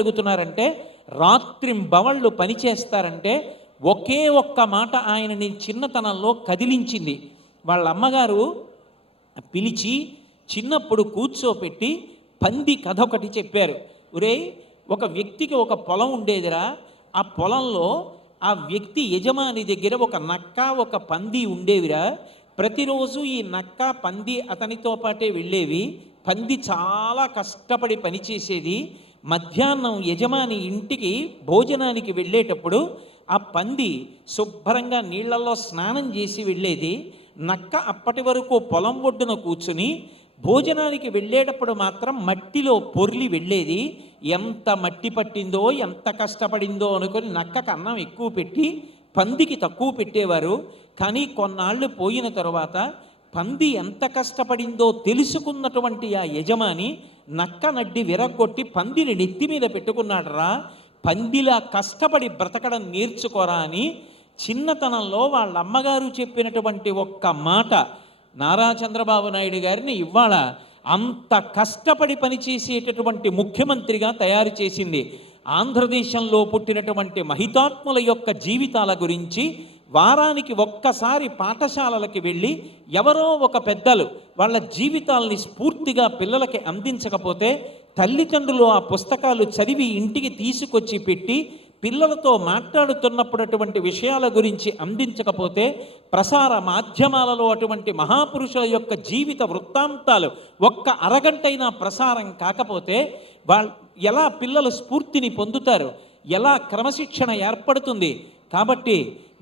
అడుగుతున్నారంటే, రాత్రింబవళ్ళు పనిచేస్తారంటే ఒకే ఒక్క మాట ఆయనని చిన్నతనంలో కదిలించింది. వాళ్ళ అమ్మగారు పిలిచి చిన్నప్పుడు కూర్చోపెట్టి పంది కథ ఒకటి చెప్పారు. ఒరేయ్, ఒక వ్యక్తికి ఒక పొలం ఉండేదిరా. ఆ పొలంలో ఆ వ్యక్తి యజమాని దగ్గర ఒక నక్క ఒక పంది ఉండేవిరా. ప్రతిరోజు ఈ నక్క పంది అతనితో పాటే వెళ్ళేవి. పంది చాలా కష్టపడి పనిచేసేది. మధ్యాహ్నం యజమాని ఇంటికి భోజనానికి వెళ్ళేటప్పుడు ఆ పంది శుభ్రంగా నీళ్లలో స్నానం చేసి వెళ్ళేది. నక్క అప్పటి వరకు పొలం ఒడ్డున కూర్చుని భోజనానికి వెళ్ళేటప్పుడు మాత్రం మట్టిలో పొర్లి వెళ్ళేది. ఎంత మట్టి పట్టిందో ఎంత కష్టపడిందో అనుకొని నక్కకు అన్నం ఎక్కువ పెట్టి పందికి తక్కువ పెట్టేవారు. కానీ కొన్నాళ్ళు పోయిన తరువాత పంది ఎంత కష్టపడిందో తెలుసుకున్నటువంటి ఆ యజమాని నక్క నడ్డి విరగొట్టి పందిని నెత్తి మీద పెట్టుకున్నాడరా. పందిలా కష్టపడి బ్రతకడం నేర్చుకోరా అని చిన్నతనంలో వాళ్ళ అమ్మగారు చెప్పినటువంటి ఒక్క మాట నారా చంద్రబాబు నాయుడు గారిని ఇవాళ అంత కష్టపడి పనిచేసేటటువంటి ముఖ్యమంత్రిగా తయారు చేసింది. ఆంధ్రదేశంలో పుట్టినటువంటి మహితాత్ముల యొక్క జీవితాల గురించి వారానికి ఒక్కసారి పాఠశాలలకి వెళ్ళి ఎవరో ఒక పెద్దలు వాళ్ళ జీవితాలని స్ఫూర్తిగా పిల్లలకి అందించకపోతే తల్లిదండ్రులు ఆ పుస్తకాలు చదివి ఇంటికి తీసుకొచ్చి పెట్టి పిల్లలతో మాట్లాడుతున్నప్పుడు అటువంటి విషయాల గురించి అందించకపోతే ప్రసార మాధ్యమాలలో అటువంటి మహాపురుషుల యొక్క జీవిత వృత్తాంతాలు ఒక్క అరగంటైనా ప్రసారం కాకపోతే ఎలా పిల్లలు స్ఫూర్తిని పొందుతారు, ఎలా క్రమశిక్షణ ఏర్పడుతుంది? కాబట్టి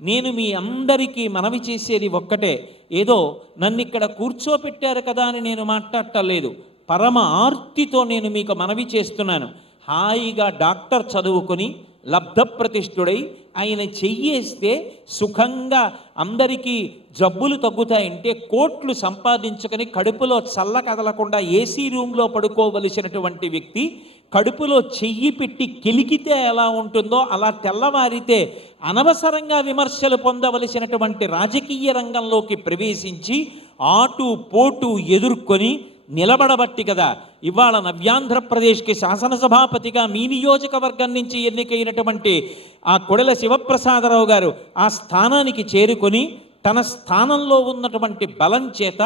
నేను మీ అందరికీ మనవి చేసేది ఒక్కటే, ఏదో నన్ను ఇక్కడ కూర్చోపెట్టారు కదా అని నేను మాట్లాడటం లేదు. పరమ ఆర్తితో నేను మీకు మనవి చేస్తున్నాను. హాయిగా డాక్టర్ చదువుకొని లబ్ధప్రతిష్ఠుడై ఆయన చెయ్యేస్తే సుఖంగా అందరికీ జబ్బులు తగ్గుతాయంటే కోట్లు సంపాదించుకొని కడుపులో చల్ల కదలకుండా ఏసీ రూమ్లో పడుకోవలసినటువంటి వ్యక్తి కడుపులో చెయ్యి పెట్టి కెలికితే ఎలా ఉంటుందో అలా తెల్లవారితే అనవసరంగా విమర్శలు పొందవలసినటువంటి రాజకీయ రంగంలోకి ప్రవేశించి ఆటు పోటు ఎదుర్కొని నిలబడబట్టి కదా ఇవాళ నవ్యాంధ్రప్రదేశ్కి శాసనసభాపతిగా మీ నియోజకవర్గం నుంచి ఎన్నికైనటువంటి ఆ కొడెల శివప్రసాదరావు గారు ఆ స్థానానికి చేరుకొని తన స్థానంలో ఉన్నటువంటి బలం చేత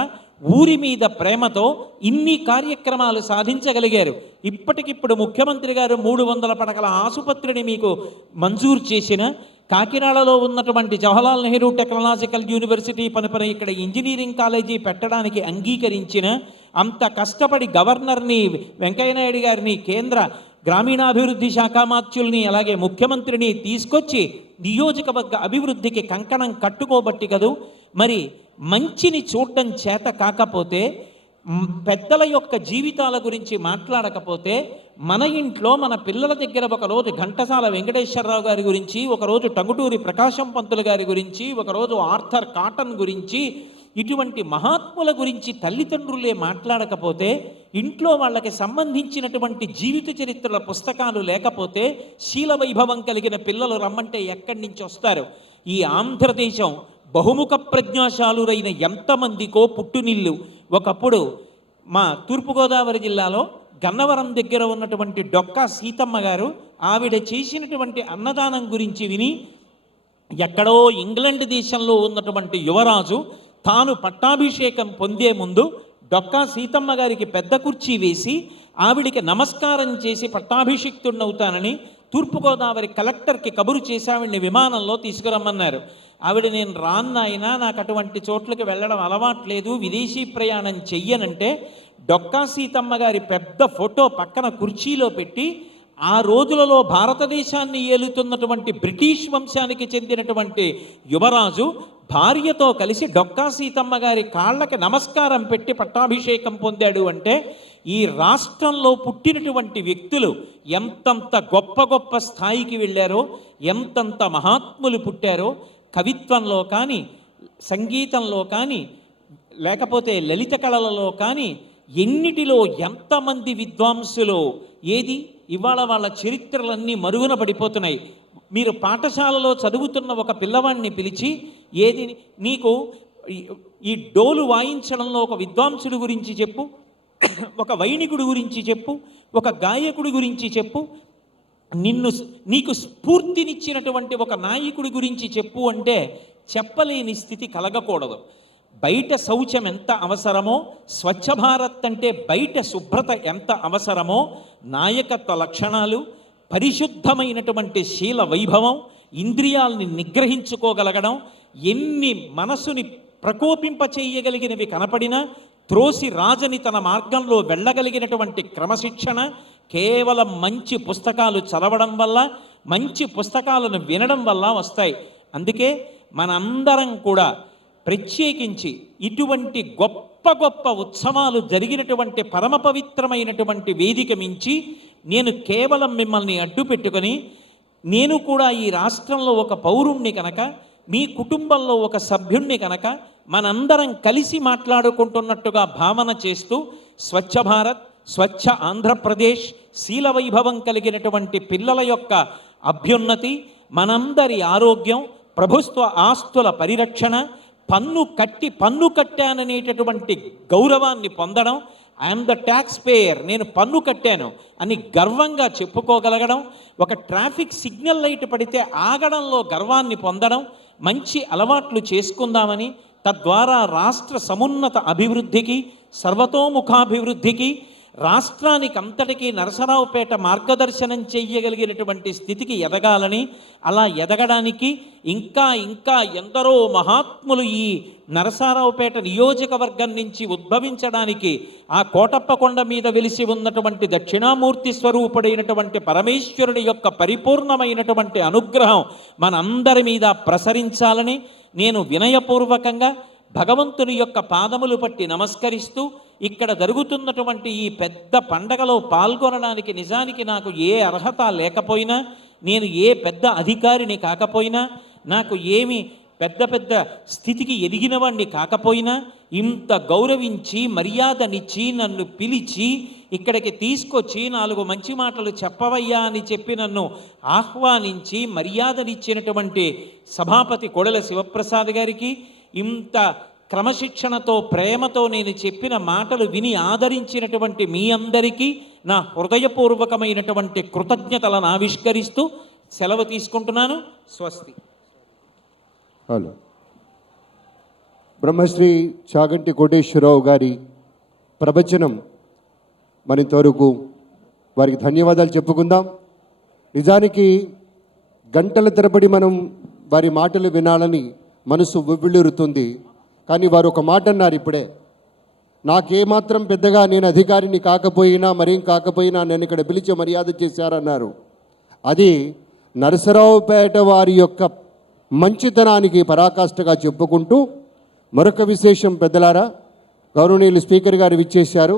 ఊరి మీద ప్రేమతో ఇన్ని కార్యక్రమాలు సాధించగలిగారు. ఇప్పటికిప్పుడు ముఖ్యమంత్రి గారు 300 పడకల ఆసుపత్రిని మీకు మంజూరు చేసిన, కాకినాడలో ఉన్నటువంటి జవహర్లాల్ నెహ్రూ టెక్నాలజికల్ యూనివర్సిటీ పనిపని ఇక్కడ ఇంజనీరింగ్ కాలేజీ పెట్టడానికి అంగీకరించిన, అంత కష్టపడి గవర్నర్ని వెంకయ్యనాయుడు గారిని కేంద్ర గ్రామీణాభివృద్ధి శాఖ మాత్యుల్ని అలాగే ముఖ్యమంత్రిని తీసుకొచ్చి నియోజకవర్గ అభివృద్ధికి కంకణం కట్టుకోబట్టి కదూ. మరి మంచిని చూడటం చేత కాకపోతే పెద్దల యొక్క జీవితాల గురించి మాట్లాడకపోతే మన ఇంట్లో మన పిల్లల దగ్గర ఒకరోజు ఘంటసాల వెంకటేశ్వరరావు గారి గురించి, ఒకరోజు టంగుటూరి ప్రకాశం పంతులు గారి గురించి, ఒకరోజు ఆర్థర్ కాటన్ గురించి, ఇటువంటి మహాత్ముల గురించి తల్లిదండ్రులే మాట్లాడకపోతే, ఇంట్లో వాళ్ళకి సంబంధించినటువంటి జీవిత చరిత్రల పుస్తకాలు లేకపోతే శీల వైభవం కలిగిన పిల్లలు రమ్మంటే ఎక్కడి నుంచి వస్తారు? ఈ ఆంధ్రదేశం బహుముఖ ప్రజ్ఞాశాలురైన ఎంతమందికో పుట్టునిల్లు. ఒకప్పుడు మా తూర్పుగోదావరి జిల్లాలో గన్నవరం దగ్గర ఉన్నటువంటి డొక్కా సీతమ్మ గారు ఆవిడ చేసినటువంటి అన్నదానం గురించి విని ఎక్కడో ఇంగ్లాండ్ దేశంలో ఉన్నటువంటి యువరాజు తాను పట్టాభిషేకం పొందే ముందు డొక్కా సీతమ్మ గారికి పెద్ద కుర్చీ వేసి ఆవిడికి నమస్కారం చేసి పట్టాభిషిక్తుడినవుతానని తూర్పుగోదావరి కలెక్టర్కి కబురు చేసి ఆవిడ్ని విమానంలో తీసుకురమ్మన్నారు. ఆవిడ నేను రాన్నాయినా, నాకు అటువంటి చోట్లకి వెళ్ళడం అలవాట్లేదు, విదేశీ ప్రయాణం చెయ్యనంటే డొక్కా సీతమ్మ గారి పెద్ద ఫోటో పక్కన కుర్చీలో పెట్టి ఆ రోజులలో భారతదేశాన్ని ఏలుతున్నటువంటి బ్రిటిష్ వంశానికి చెందినటువంటి యువరాజు భార్యతో కలిసి డొక్కా సీతమ్మ గారి కాళ్ళకి నమస్కారం పెట్టి పట్టాభిషేకం పొందాడు. అంటే ఈ రాష్ట్రంలో పుట్టినటువంటి వ్యక్తులు ఎంతంత గొప్ప గొప్ప స్థాయికి వెళ్ళారో, ఎంతంత మహాత్ములు పుట్టారో, కవిత్వంలో కానీ, సంగీతంలో కానీ, లేకపోతే లలిత కళలలో కానీ, ఎన్నిటిలో ఎంతమంది విద్వాంసులో ఏది ఇవాళ వాళ్ళ చరిత్రలన్నీ మరుగున పడిపోతున్నాయి. మీరు పాఠశాలలో చదువుతున్న ఒక పిల్లవాడిని పిలిచి ఏది నీకు ఈ డోలు వాయించడంలో ఒక విద్వాంసుడి గురించి చెప్పు, ఒక వైణికుడి గురించి చెప్పు, ఒక గాయకుడి గురించి చెప్పు, నీకు స్ఫూర్తినిచ్చినటువంటి ఒక నాయకుడి గురించి చెప్పు అంటే చెప్పలేని స్థితి కలగకూడదు. బయట శౌచం ఎంత అవసరమో, స్వచ్ఛ భారత్ అంటే బయట శుభ్రత ఎంత అవసరమో, నాయకత్వ లక్షణాలు, పరిశుద్ధమైనటువంటి శీల వైభవం, ఇంద్రియాలని నిగ్రహించుకోగలగడం, ఎన్ని మనసుని ప్రకోపింపచేయగలిగినవి కనపడినా త్రోసి రాజని తన మార్గంలో వెళ్ళగలిగినటువంటి క్రమశిక్షణ కేవలం మంచి పుస్తకాలు చదవడం వల్ల, మంచి పుస్తకాలను వినడం వల్ల వస్తాయి. అందుకే మనందరం కూడా ప్రత్యేకించి ఇటువంటి గొప్ప గొప్ప ఉత్సవాలు జరిగినటువంటి పరమ పవిత్రమైనటువంటి వేదిక మించి నేను కేవలం మిమ్మల్ని అడ్డు పెట్టుకొని, నేను కూడా ఈ రాష్ట్రంలో ఒక పౌరుణ్ణి కనుక, మీ కుటుంబంలో ఒక సభ్యుణ్ణి కనుక మనందరం కలిసి మాట్లాడుకుంటున్నట్టుగా భావన చేస్తూ స్వచ్ఛ భారత్, స్వచ్ఛ ఆంధ్రప్రదేశ్, శీల వైభవం కలిగినటువంటి పిల్లల యొక్క అభ్యున్నతి, మనందరి ఆరోగ్యం, ప్రభుత్వ ఆస్తుల పరిరక్షణ, పన్ను కట్టాననేటటువంటి గౌరవాన్ని పొందడం, ఐఎమ్ ద ట్యాక్స్ పేయర్, నేను పన్ను కట్టాను అని గర్వంగా చెప్పుకోగలగడం, ఒక ట్రాఫిక్ సిగ్నల్ లైట్ పడితే ఆగడంలో గర్వాన్ని పొందడం, మంచి అలవాట్లు చేసుకుందామని, తద్వారా రాష్ట్ర సమున్నత అభివృద్ధికి, సర్వతోముఖాభివృద్ధికి, రాష్ట్రానికి అంతటికీ నరసరావుపేట మార్గదర్శనం చెయ్యగలిగినటువంటి స్థితికి ఎదగాలని, అలా ఎదగడానికి ఇంకా ఇంకా ఎందరో మహాత్ములు ఈ నరసరావుపేట నియోజకవర్గం నుంచి ఉద్భవించడానికి, ఆ కోటప్ప కొండ మీద వెలిసి ఉన్నటువంటి దక్షిణామూర్తి స్వరూపుడైనటువంటి పరమేశ్వరుని యొక్క పరిపూర్ణమైనటువంటి అనుగ్రహం మనందరి మీద ప్రసరించాలని నేను వినయపూర్వకంగా భగవంతుని యొక్క పాదములు పట్టి నమస్కరిస్తూ, ఇక్కడ జరుగుతున్నటువంటి ఈ పెద్ద పండగలో పాల్గొనడానికి నిజానికి నాకు ఏ అర్హత లేకపోయినా, నేను ఏ పెద్ద అధికారిని కాకపోయినా, నాకు ఏమి పెద్ద స్థితికి ఎదిగినవాడిని కాకపోయినా, ఇంత గౌరవించి మర్యాదనిచ్చి నన్ను పిలిచి ఇక్కడికి తీసుకొచ్చి 4 మంచి మాటలు చెప్పవయ్యా అని చెప్పి నన్ను ఆహ్వానించి మర్యాదనిచ్చినటువంటి సభాపతి కోడెల శివప్రసాద్ గారికి, ఇంత క్రమశిక్షణతో ప్రేమతో నేను చెప్పిన మాటలు విని ఆదరించినటువంటి మీ అందరికీ నా హృదయపూర్వకమైనటువంటి కృతజ్ఞతలను ఆవిష్కరిస్తూ సెలవు తీసుకుంటున్నాను. స్వస్తి. హలో. బ్రహ్మశ్రీ చాగంటి కోటేశ్వరరావు గారి ప్రవచనం మరింతవరకు వారికి ధన్యవాదాలు చెప్పుకుందాం. నిజానికి గంటల తరబడి మనం వారి మాటలు వినాలని మనసు ఉవ్విళ్ళూరుతుంది. కానీ వారు ఒక మాట అన్నారు ఇప్పుడే, నాకేమాత్రం పెద్దగా నేను అధికారిని కాకపోయినా మరేం కాకపోయినా నన్ను ఇక్కడ పిలిచి మర్యాద చేశారన్నారు. అది నరసరావుపేట వారి యొక్క మంచితనానికి పరాకాష్ఠగా చెప్పుకుంటూ, మరొక విశేషం పెద్దలారా, గౌరవనీయులు స్పీకర్ గారు విచ్చేశారు.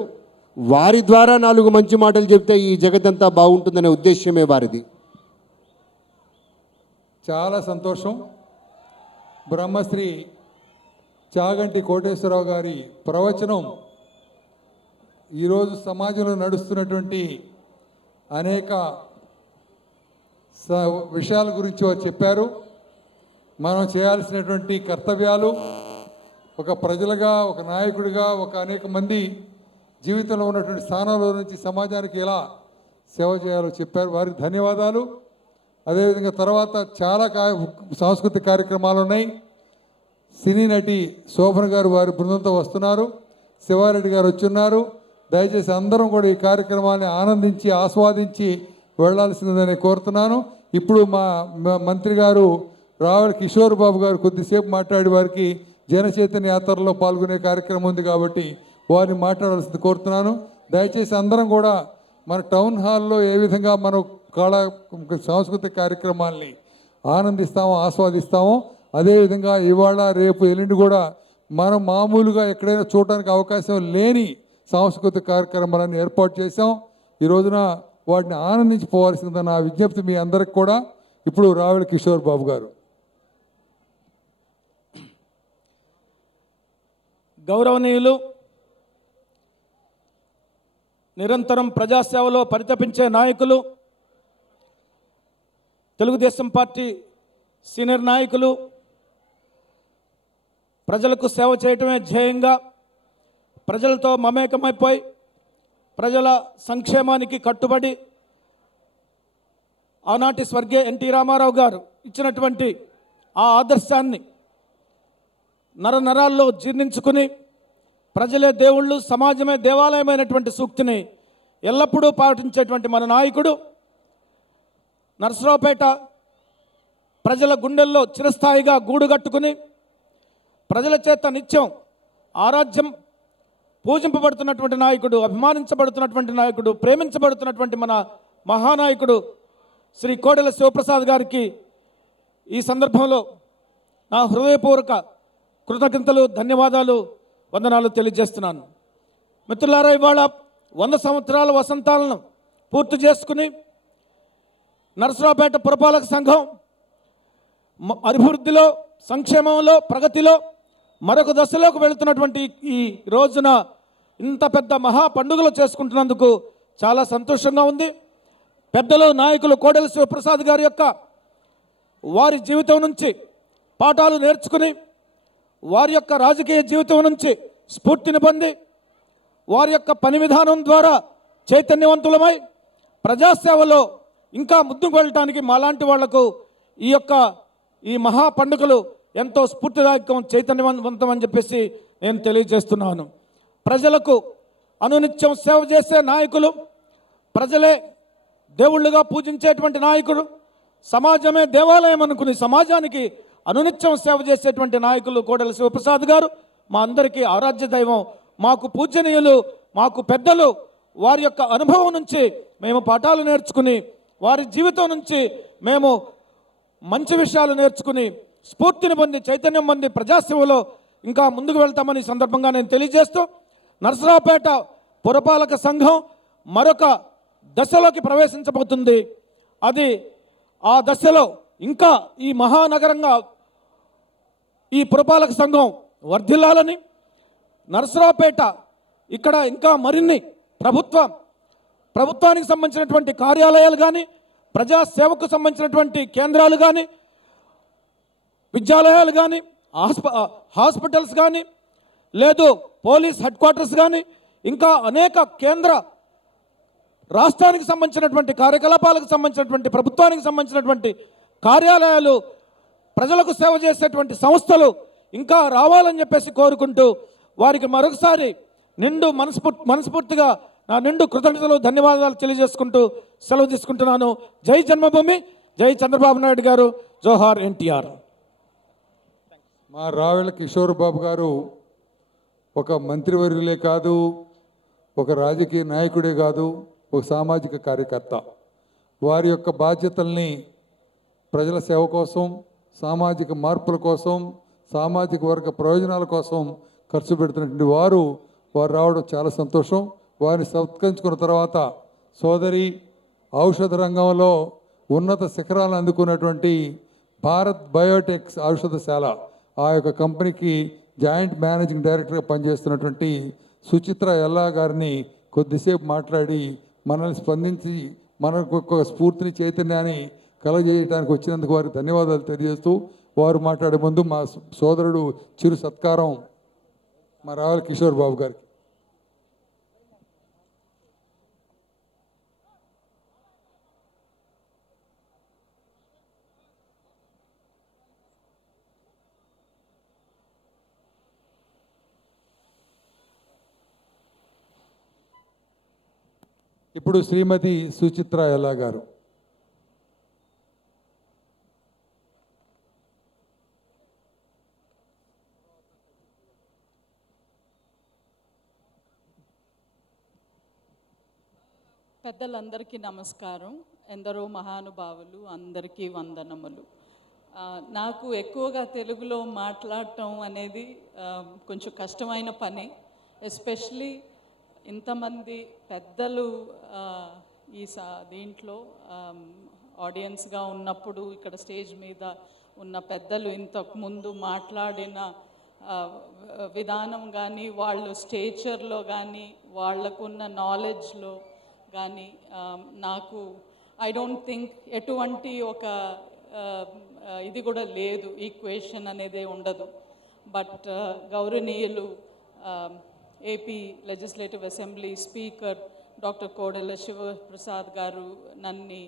వారి ద్వారా 4 మంచి మాటలు చెప్తే ఈ జగతంతా బాగుంటుందనే ఉద్దేశమే వారిది. చాలా సంతోషం. బ్రహ్మశ్రీ చాగంటి కోటేశ్వరరావు గారి ప్రవచనం ఈరోజు సమాజంలో నడుస్తున్నటువంటి అనేక విషయాల గురించి వారు చెప్పారు. మనం చేయాల్సినటువంటి కర్తవ్యాలు, ఒక ప్రజలుగా, ఒక నాయకుడిగా, ఒక అనేక మంది జీవితంలో ఉన్నటువంటి స్థానంలో నుంచి సమాజానికి ఎలా సేవ చేయాలో చెప్పారు. వారికి ధన్యవాదాలు. అదేవిధంగా తర్వాత చాలా సాంస్కృతిక కార్యక్రమాలు ఉన్నాయి. సినీ నటి శోభన్ గారు వారి బృందంతో వస్తున్నారు, శివారెడ్డి గారు వచ్చున్నారు. దయచేసి అందరం కూడా ఈ కార్యక్రమాన్ని ఆనందించి ఆస్వాదించి వెళ్లాల్సిందని కోరుతున్నాను. ఇప్పుడు మా మంత్రి గారు రావుల కిషోర్ బాబు గారు కొద్దిసేపు మాట్లాడి వారికి జనచైతన్య యాత్రలో పాల్గొనే కార్యక్రమం ఉంది కాబట్టి వారిని మాట్లాడాల్సింది కోరుతున్నాను. దయచేసి అందరం కూడా మన టౌన్ హాల్లో ఏ విధంగా మనం సాంస్కృతిక కార్యక్రమాల్ని ఆనందిస్తామో ఆస్వాదిస్తామో, అదేవిధంగా ఇవాళ రేపు ఎల్లుండి కూడా మనం మామూలుగా ఎక్కడైనా చూడడానికి అవకాశం లేని సాంస్కృతిక కార్యక్రమాలను ఏర్పాటు చేశాం. ఈ రోజున వాటిని ఆనందించిపోవాల్సిందని నా విజ్ఞప్తి మీ అందరికి కూడా. ఇప్పుడు రావుల కిషోర్ బాబు గారు. గౌరవనీయులు, నిరంతరం ప్రజాసేవలో పరితపించే నాయకులు, తెలుగుదేశం పార్టీ సీనియర్ నాయకులు, ప్రజలకు సేవ చేయటమే ధ్యేయంగా ప్రజలతో మమేకమైపోయి ప్రజల సంక్షేమానికి కట్టుబడి ఆనాటి స్వర్గీయ ఎన్టీ రామారావు గారు ఇచ్చినటువంటి ఆ ఆదర్శాన్ని నరనరాల్లో జీర్ణించుకుని ప్రజలే దేవుళ్ళు, సమాజమే దేవాలయమైనటువంటి సూక్తిని ఎల్లప్పుడూ పాటించేటువంటి మన నాయకుడు నరసరావుపేట ప్రజల గుండెల్లో చిరస్థాయిగా గూడుగట్టుకుని ప్రజల చేత నిత్యం ఆరాధ్యం పూజింపబడుతున్నటువంటి నాయకుడు, అభిమానించబడుతున్నటువంటి నాయకుడు, ప్రేమించబడుతున్నటువంటి మన మహానాయకుడు శ్రీ కోడెల శివప్రసాద్ గారికి ఈ సందర్భంలో నా హృదయపూర్వక కృతజ్ఞతలు, ధన్యవాదాలు, వందనాలు తెలియజేస్తున్నాను. మిత్రులారా, ఇవాళ 100 సంవత్సరాల వసంతాలను పూర్తి చేసుకుని నరసరావుపేట పురపాలక సంఘం అభివృద్ధిలో, సంక్షేమంలో, ప్రగతిలో మరొక దశలోకి వెళుతున్నటువంటి ఈ రోజున ఇంత పెద్ద మహా పండుగలు చేసుకుంటున్నందుకు చాలా సంతోషంగా ఉంది. పెద్దలు, నాయకులు కోడెల శివప్రసాద్ గారి యొక్క వారి జీవితం నుంచి పాఠాలు నేర్చుకుని, వారి యొక్క రాజకీయ జీవితం నుంచి స్ఫూర్తిని పొంది, వారి యొక్క పని విధానం ద్వారా చైతన్యవంతులమై ప్రజాసేవలో ఇంకా ముందుకు వెళ్ళటానికి మాలాంటి వాళ్లకు ఈ మహా పండుగలు ఎంతో స్ఫూర్తిదాయకం, చైతన్యవంతం అని చెప్పేసి నేను తెలియజేస్తున్నాను. ప్రజలకు అనునిత్యం సేవ చేసే నాయకులు, ప్రజలే దేవుళ్ళుగా పూజించేటువంటి నాయకుడు, సమాజమే దేవాలయం అనుకుని సమాజానికి అనునిత్యం సేవ చేసేటువంటి నాయకులు కోడెల శివప్రసాద్ గారు మా అందరికీ ఆరాధ్య దైవం, మాకు పూజనీయులు, మాకు పెద్దలు. వారి యొక్క అనుభవం నుంచి మేము పాఠాలు నేర్చుకుని, వారి జీవితం నుంచి మేము మంచి విషయాలు నేర్చుకుని, స్ఫూర్తిని పొంది, చైతన్యం పొంది ప్రజాసేవలో ఇంకా ముందుకు వెళ్తామని సందర్భంగా నేను తెలియజేస్తూ, నరసరావుపేట పురపాలక సంఘం మరొక దశలోకి ప్రవేశించబోతుంది. అది ఆ దశలో ఇంకా ఈ మహానగరంగా ఈ పురపాలక సంఘం వర్ధిల్లాలని, నరసరావుపేట ఇక్కడ ఇంకా మరిన్ని ప్రభుత్వానికి సంబంధించినటువంటి కార్యాలయాలు కానీ, ప్రజాసేవకు సంబంధించినటువంటి కేంద్రాలు కానీ, విద్యాలయాలు కానీ, హాస్పిటల్స్ కానీ, లేదు పోలీస్ హెడ్ క్వార్టర్స్ కానీ, ఇంకా అనేక కేంద్ర రాష్ట్రానికి సంబంధించినటువంటి కార్యకలాపాలకు సంబంధించినటువంటి, ప్రభుత్వానికి సంబంధించినటువంటి కార్యాలయాలు, ప్రజలకు సేవ చేసేటువంటి సంస్థలు ఇంకా రావాలని చెప్పేసి కోరుకుంటూ, వారికి మరొకసారి మనస్ఫూర్తిగా నా నిండు కృతజ్ఞతలు, ధన్యవాదాలు తెలియజేసుకుంటూ సెలవు తీసుకుంటున్నాను. జై జన్మభూమి, జై చంద్రబాబు నాయుడు గారు, జోహార్ ఎన్టీఆర్. మా రావెల కిషోర్ బాబు గారు ఒక మంత్రివర్యులే కాదు, ఒక రాజకీయ నాయకుడే కాదు, ఒక సామాజిక కార్యకర్త. వారి యొక్క బాధ్యతల్ని ప్రజల సేవ కోసం, సామాజిక మార్పుల కోసం, సామాజిక వర్గ ప్రయోజనాల కోసం ఖర్చు పెడుతున్నటువంటి వారు రావడం చాలా సంతోషం. వారిని సత్కరించుకున్న తర్వాత సోదరి ఔషధ రంగంలో ఉన్నత శిఖరాలను అందుకున్నటువంటి భారత్ బయోటెక్స్ ఔషధశాల, ఆ యొక్క కంపెనీకి జాయింట్ మేనేజింగ్ డైరెక్టర్గా పనిచేస్తున్నటువంటి సుచిత్ర ఎల్లా గారిని కొద్దిసేపు మాట్లాడి మనల్ని స్పందించి మనకు ఒక స్ఫూర్తిని, చైతన్యాన్ని కలగజేయడానికి వచ్చినందుకు వారికి ధన్యవాదాలు తెలియజేస్తూ, వారు మాట్లాడే ముందు మా సోదరుడు చిరు సత్కారం మా రావెల కిషోర్ బాబు గారికి. ఇప్పుడు శ్రీమతి సుచిత్ర ఎల్లా గారు. పెద్దలందరికీ నమస్కారం. ఎందరో మహానుభావులు అందరికీ వందనములు. నాకు ఎక్కువగా తెలుగులో మాట్లాడటం అనేది కొంచెం కష్టమైన పని. ఎస్పెషలీ ఇంతమంది పెద్దలు దీంట్లో ఆడియన్స్గా ఉన్నప్పుడు, ఇక్కడ స్టేజ్ మీద ఉన్న పెద్దలు ఇంతకు ముందు మాట్లాడిన విధానం కానీ, వాళ్ళు స్టేచర్లో కానీ, వాళ్ళకున్న నాలెడ్జ్లో కానీ నాకు ఐ డోంట్ థింక్ ఎటువంటి ఒక ఇది కూడా లేదు, ఈక్వేషన్ అనేదే ఉండదు. బట్ గౌరవనీయులు AP legislative assembly speaker doctor Kodela Sivaprasad garu నన్ను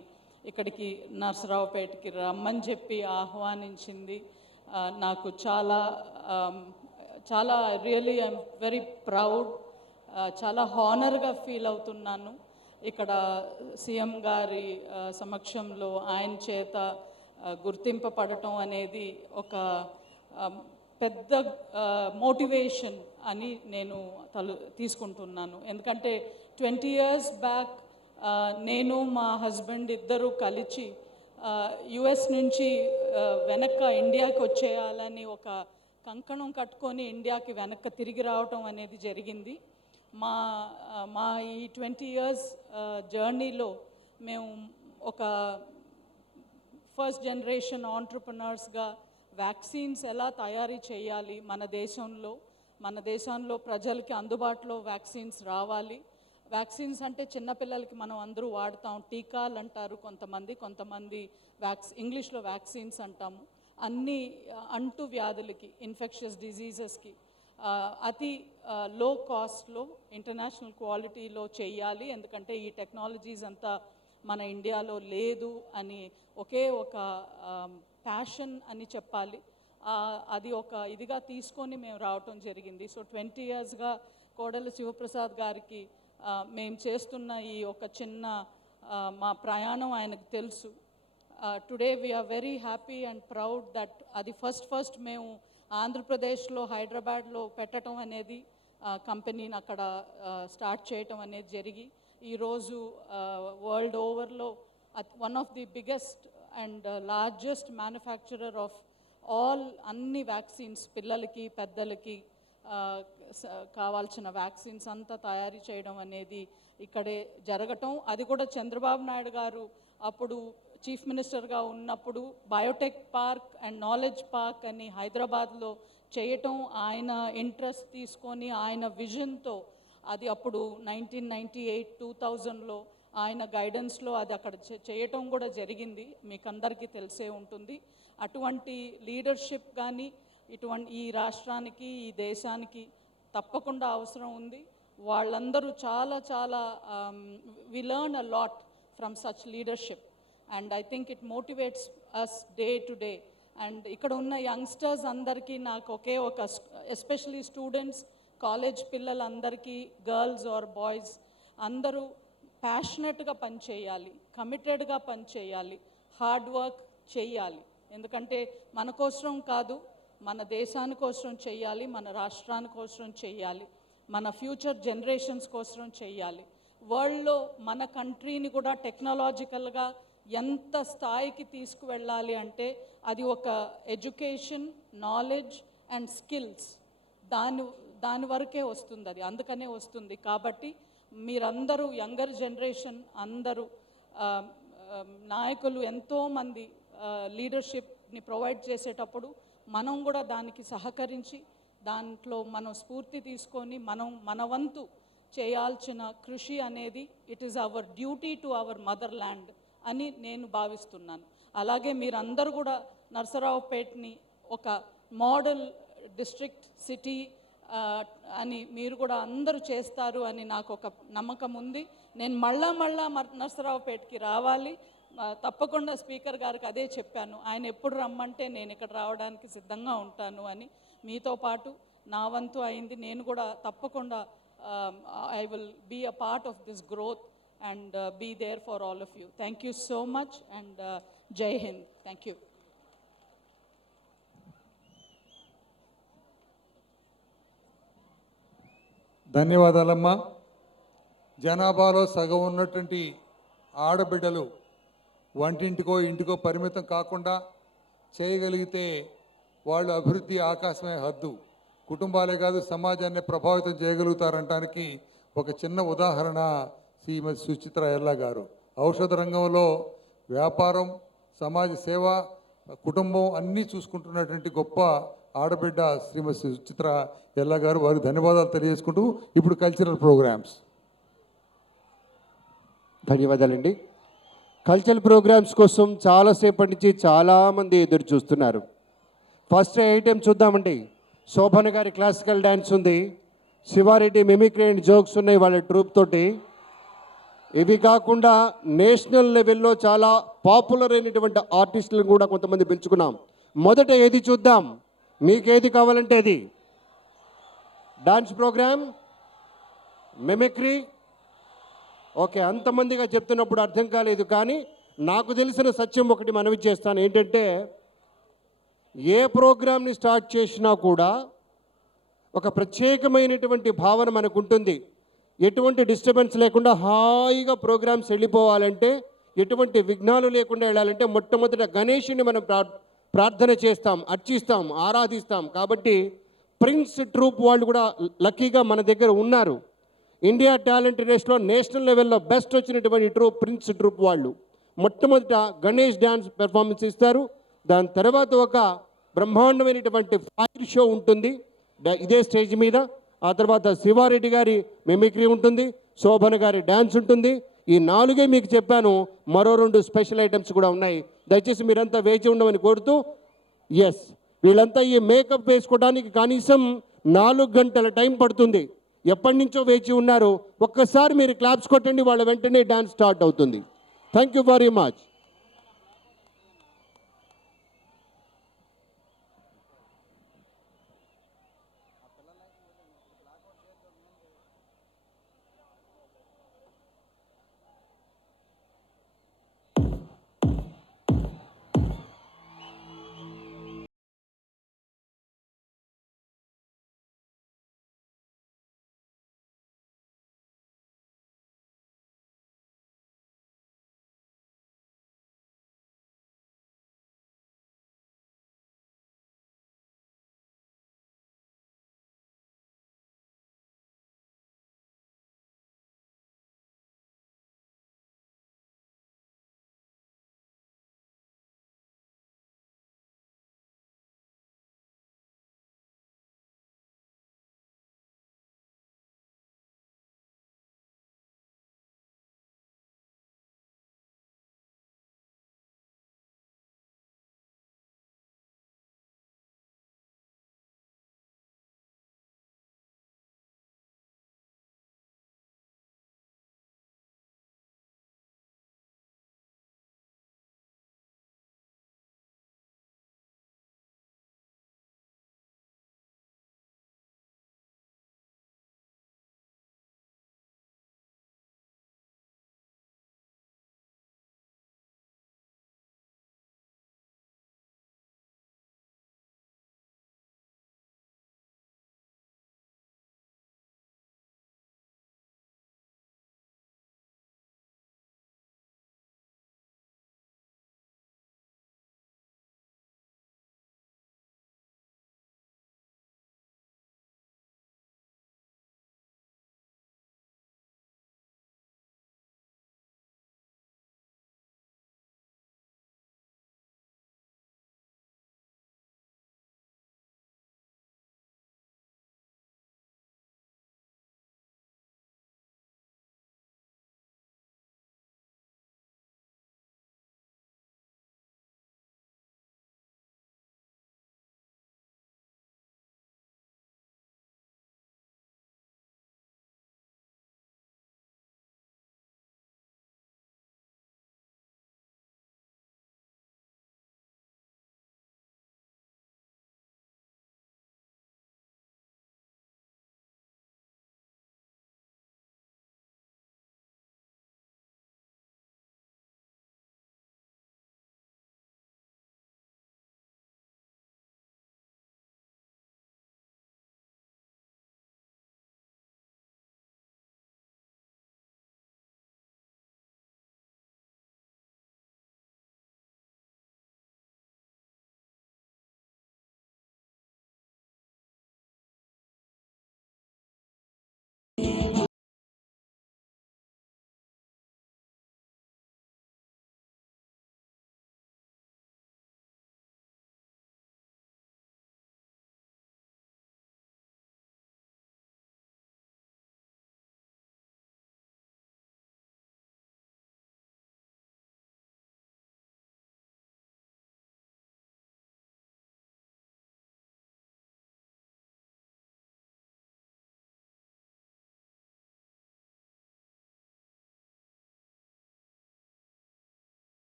ఇక్కడికి నర్సరావుపేటకి రమ్మని చెప్పి ఆహ్వానించింది. నాకు చాలా చాలా రియలీ ఐఎమ్ వెరీ ప్రౌడ్, చాలా హానర్గా ఫీల్ అవుతున్నాను. ఇక్కడ సీఎం గారి సమక్షంలో ఆయన చేత గుర్తింపబడటం అనేది ఒక పెద్ద మోటివేషన్ అని నేను తీసుకుంటున్నాను. ఎందుకంటే 20 years బ్యాక్ నేను మా హస్బెండ్ ఇద్దరు కలిసి యుఎస్ నుంచి వెనక్కి ఇండియాకి వచ్చేయాలని ఒక కంకణం కట్టుకొని ఇండియాకి వెనక్కి తిరిగి రావటం అనేది జరిగింది. మా ఈ 20 years జర్నీలో మేము ఒక ఫస్ట్ జనరేషన్ ఆంట్రప్రనర్స్గా వ్యాక్సిన్స్ ఎలా తయారీ చేయాలి, మన దేశంలో ప్రజలకి అందుబాటులో వ్యాక్సిన్స్ రావాలి. వ్యాక్సిన్స్ అంటే చిన్నపిల్లలకి మనం అందరూ వాడతాం, టీకాలు అంటారు కొంతమంది ఇంగ్లీష్లో వ్యాక్సిన్స్ అంటాము. అన్ని అంటు వ్యాధులకి, ఇన్ఫెక్షస్ డిజీజెస్కి అతి లో కాస్ట్లో ఇంటర్నేషనల్ క్వాలిటీలో చేయాలి. ఎందుకంటే ఈ టెక్నాలజీస్ అంతా మన ఇండియాలో లేదు అని ఒకే ఒక ప్యాషన్ అని చెప్పాలి. అది ఒక ఇదిగా తీసుకొని మేము రావటం జరిగింది. సో 20 yearsగా కోడెల శివప్రసాద్ గారికి మేము చేస్తున్న ఈ ఒక చిన్న మా ప్రయాణం ఆయనకు తెలుసు. Today we're very happy and proud that అది ఫస్ట్ మేము ఆంధ్రప్రదేశ్లో హైదరాబాద్లో పెట్టడం అనేది, కంపెనీని అక్కడ స్టార్ట్ చేయటం అనేది జరిగి ఈరోజు వరల్డ్ ఓవర్లో one of the biggest and largest manufacturer of అన్ని వ్యాక్సిన్స్, పిల్లలకి పెద్దలకి కావాల్సిన వ్యాక్సిన్స్ అంతా తయారీ చేయడం అనేది ఇక్కడే జరగటం. అది కూడా చంద్రబాబు నాయుడు గారు అప్పుడు చీఫ్ మినిస్టర్గా ఉన్నప్పుడు Biotech park and knowledge park అని హైదరాబాద్లో చేయటం, ఆయన ఇంట్రెస్ట్ తీసుకొని ఆయన విజన్తో అది అప్పుడు 1998-2000లో ఆయన గైడెన్స్లో అది అక్కడ చేయటం కూడా జరిగింది. మీకు అందరికీ తెలిసే ఉంటుంది. అటువంటి లీడర్షిప్ కానీ ఈ రాష్ట్రానికి, ఈ దేశానికి తప్పకుండా అవసరం ఉంది. వాళ్ళందరూ చాలా we learn a lot from such leadership and I think it motivates us day to day. And ఇక్కడ ఉన్న యంగ్స్టర్స్ అందరికీ నాకు ఒక ఎస్పెషలీ స్టూడెంట్స్, కాలేజ్ పిల్లలందరికీ, గర్ల్స్ ఆర్ బాయ్స్ అందరూ ప్యాషనెట్గా పనిచేయాలి, కమిటెడ్గా పనిచేయాలి, హార్డ్ వర్క్ చేయాలి. ఎందుకంటే మన కోసం కాదు, మన దేశాని కోసం చేయాలి, మన రాష్ట్రాని కోసం చేయాలి, మన ఫ్యూచర్ జనరేషన్స్ కోసం చేయాలి. వరల్డ్లో మన కంట్రీని కూడా టెక్నాలజికల్గా ఎంత స్థాయికి తీసుకువెళ్ళాలి అంటే అది ఒక ఎడ్యుకేషన్, నాలెడ్జ్ అండ్ స్కిల్స్ దాని వరకే వస్తుంది. అది అందుకనే వస్తుంది. కాబట్టి మీరందరూ యంగర్ జనరేషన్ అందరూ నాయకులు ఎంతోమంది లీడర్షిప్ని ప్రొవైడ్ చేసేటప్పుడు మనం కూడా దానికి సహకరించి దాంట్లో మనం స్ఫూర్తి తీసుకొని మన వంతు చేయాల్సిన కృషి అనేది it is our duty to our mother land అని నేను భావిస్తున్నాను. అలాగే మీరందరూ కూడా నర్సరావుపేటని ఒక మోడల్ డిస్ట్రిక్ట్ సిటీ అని మీరు కూడా అందరూ చేస్తారు అని నాకు ఒక నమ్మకం ఉంది. నేను మళ్ళా నర్సరావుపేటకి రావాలి. తప్పకుండా స్పీకర్ గారికి అదే చెప్పాను, ఆయన ఎప్పుడు రమ్మంటే నేను ఇక్కడ రావడానికి సిద్ధంగా ఉంటాను అని. మీతో పాటు నా వంతు అయింది, నేను కూడా తప్పకుండా I will be a part of this growth and be there for all of you. Thank you so much and Jai Hind. Thank you. ధన్యవాదాలమ్మా. జనాభాలో సగం ఉన్నటువంటి ఆడబిడ్డలు వంటింటికో ఇంటికో పరిమితం కాకుండా చేయగలిగితే వాళ్ళు అభివృద్ధి ఆకాశమే హద్దు. కుటుంబాలే కాదు సమాజాన్ని ప్రభావితం చేయగలుగుతారంటానికి ఒక చిన్న ఉదాహరణ శ్రీమతి సుచిత్ర ఎల్లా గారు. ఔషధ రంగంలో వ్యాపారం, సమాజ సేవ, కుటుంబం అన్నీ చూసుకుంటున్నటువంటి గొప్ప ఆడబిడ్డ శ్రీమతి సుచిత్ర ఎల్లా గారు. వారికి ధన్యవాదాలు తెలియజేసుకుంటూ ఇప్పుడు కల్చరల్ ప్రోగ్రామ్స్. ధన్యవాదాలండి. కల్చరల్ ప్రోగ్రామ్స్ కోసం చాలాసేపటి నుంచి చాలామంది ఎదురు చూస్తున్నారు. ఫస్ట్ ఐటెం చూద్దామండి. శోభన గారి క్లాసికల్ డ్యాన్స్ ఉంది, శివారెడ్డి మిమిక్రీ అండ్ జోక్స్ ఉన్నాయి వాళ్ళ ట్రూప్ తోటి. ఇవి కాకుండా నేషనల్ లెవెల్లో చాలా పాపులర్ అయినటువంటి ఆర్టిస్టులను కూడా కొంతమంది పిలుచుకున్నాం. మొదట ఏది చూద్దాం? మీకేది కావాలంటే అది. Dance program, mimicry. ఓకే, అంతమందిగా చెప్తున్నప్పుడు అర్థం కాలేదు, కానీ నాకు తెలిసిన సత్యం ఒకటి మనవి చేస్తాను. ఏంటంటే ఏ ప్రోగ్రామ్ని స్టార్ట్ చేసినా కూడా ఒక ప్రత్యేకమైనటువంటి భావన మనకు ఉంటుంది. ఎటువంటి డిస్టర్బెన్స్ లేకుండా హాయిగా ప్రోగ్రామ్స్ వెళ్ళిపోవాలంటే, ఎటువంటి విఘ్నాలు లేకుండా వెళ్ళాలంటే మొట్టమొదట గణేషుని మనం ప్రార్థన చేస్తాం, అర్చిస్తాం, ఆరాధిస్తాం. కాబట్టి ప్రిన్స్ ట్రూప్ వాళ్ళు కూడా లక్కీగా మన దగ్గర ఉన్నారు. ఇండియా టాలెంట్ రేస్లో నేషనల్ లెవెల్లో బెస్ట్ వచ్చినటువంటి ట్రూప్ ప్రిన్స్ ట్రూప్ వాళ్ళు మొట్టమొదట గణేష్ డ్యాన్స్ పెర్ఫార్మెన్స్ ఇస్తారు. దాని తర్వాత ఒక బ్రహ్మాండమైనటువంటి ఫైర్ షో ఉంటుంది ఇదే స్టేజ్ మీద. ఆ తర్వాత శివారెడ్డి గారి మిమిక్రీ ఉంటుంది, శోభన గారి డ్యాన్స్ ఉంటుంది. ఈ 4 మీకు చెప్పాను, మరో 2 స్పెషల్ ఐటమ్స్ కూడా ఉన్నాయి. దయచేసి మీరంతా వేచి ఉండమని కోరుతూ, ఎస్, వీళ్ళంతా ఈ మేకప్ వేసుకోవడానికి కనీసం 4 గంటల టైం పడుతుంది. ఎప్పటి నుంచో వేచి ఉన్నారు. ఒక్కసారి మీరు క్లాప్స్ కొట్టండి, వాళ్ళ వెంటనే డ్యాన్స్ స్టార్ట్ అవుతుంది. Thank you very much.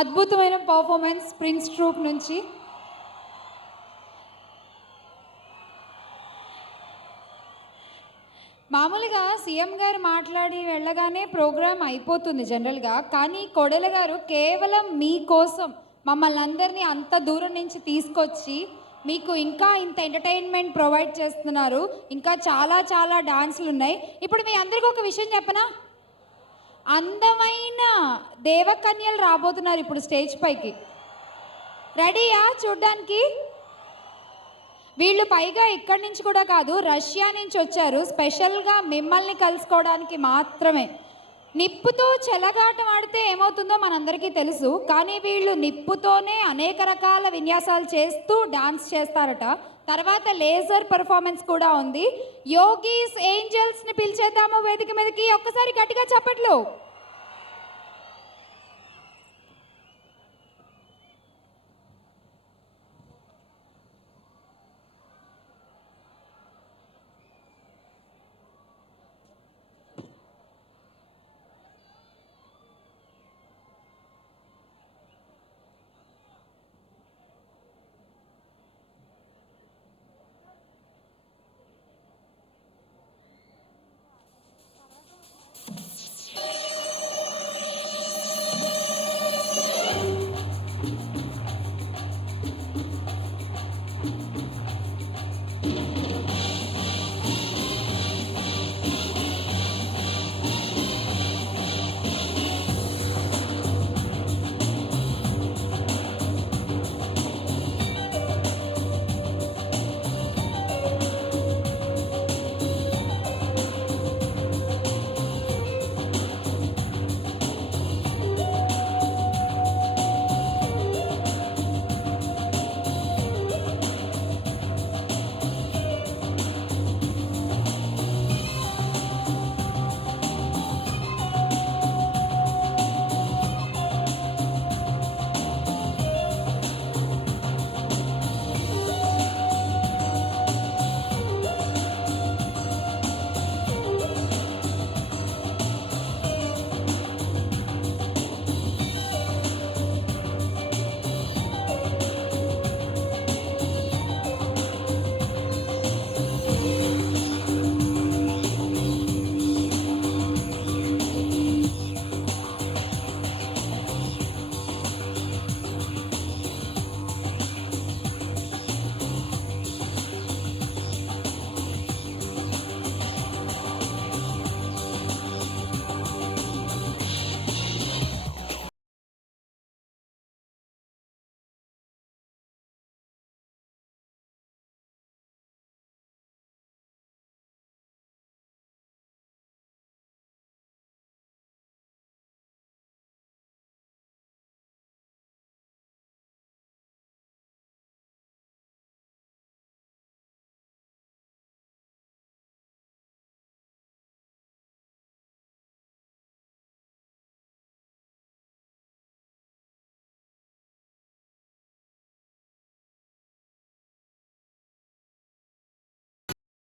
అద్భుతమైన పర్ఫార్మెన్స్ ప్రిన్స్ ట్రూప్ నుంచి. మామూలుగా సీఎం గారు మాట్లాడి వెళ్ళగానే ప్రోగ్రామ్ అయిపోతుంది జనరల్గా, కానీ కొడెల గారు కేవలం మీకోసం మమ్మల్ని అందరినీ అంత దూరం నుంచి తీసుకొచ్చి మీకు ఇంకా ఇంత ఎంటర్టైన్మెంట్ ప్రొవైడ్ చేస్తున్నారు. ఇంకా చాలా చాలా డాన్సులు ఉన్నాయి. ఇప్పుడు మీ అందరికీ ఒక విషయం చెప్పనా, అందమైన దేవకన్యలు రాబోతున్నారు ఇప్పుడు స్టేజ్ పైకి. రెడీయా చూడ్డానికి? వీళ్ళు పైగా ఇక్కడి నుంచి కూడా కాదు, రష్యా నుంచి వచ్చారు స్పెషల్గా మిమ్మల్ని కలుసుకోవడానికి మాత్రమే. నిప్పుతో చెలగాటం ఆడితే ఏమవుతుందో మనందరికీ తెలుసు, కానీ వీళ్ళు నిప్పుతోనే అనేక రకాల విన్యాసాలు చేస్తూ డాన్స్ చేస్తారట. తర్వాత లేజర్ పర్ఫార్మెన్స్ కూడా ఉంది. యోగీస్ ఏంజల్స్ని పిలిచేద్దాము వేదిక మీదకి. ఒక్కసారి గట్టిగా చప్పట్లు.